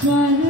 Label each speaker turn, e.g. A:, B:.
A: Try